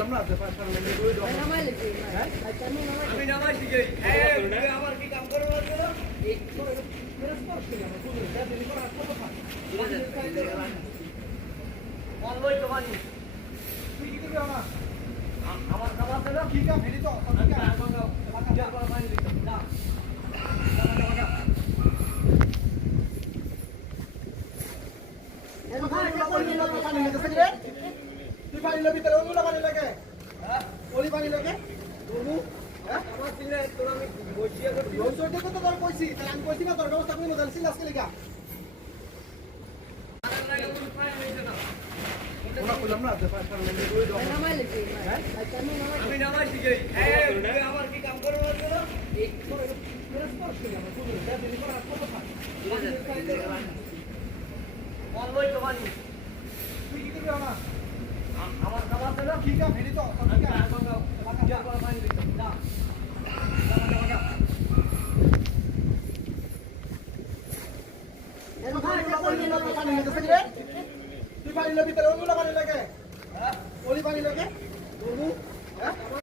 বললাম না আমি নামাইছি যে আমার কি কাম করবো অনলাইন তোমানি তুই কি করবি আমার আমার কাম আছে না ঠিক আছে ফেরি তো তুই পানি লবি তাহলে ওগুলো পানি লাগে ওলি পানি লাগে আমার দিলে তোর আমি বসিয়ে করছি ওই সইতে তো তোর কইছি তাহলে আমি কইছি না তোর ব্যবস্থা করে মজাল ছিল আজকে লেখা ওনা কইলাম না আমি নামাইছি যে আমার কি কাম করবো অনলাইন তোমানি তুই কি করবি আমার আমার কাম আছে না ঠিক আছে ফেরি তো তুই পানি লবি তাহলে ওগুলো পানি লাগে ওলি পানি লাগে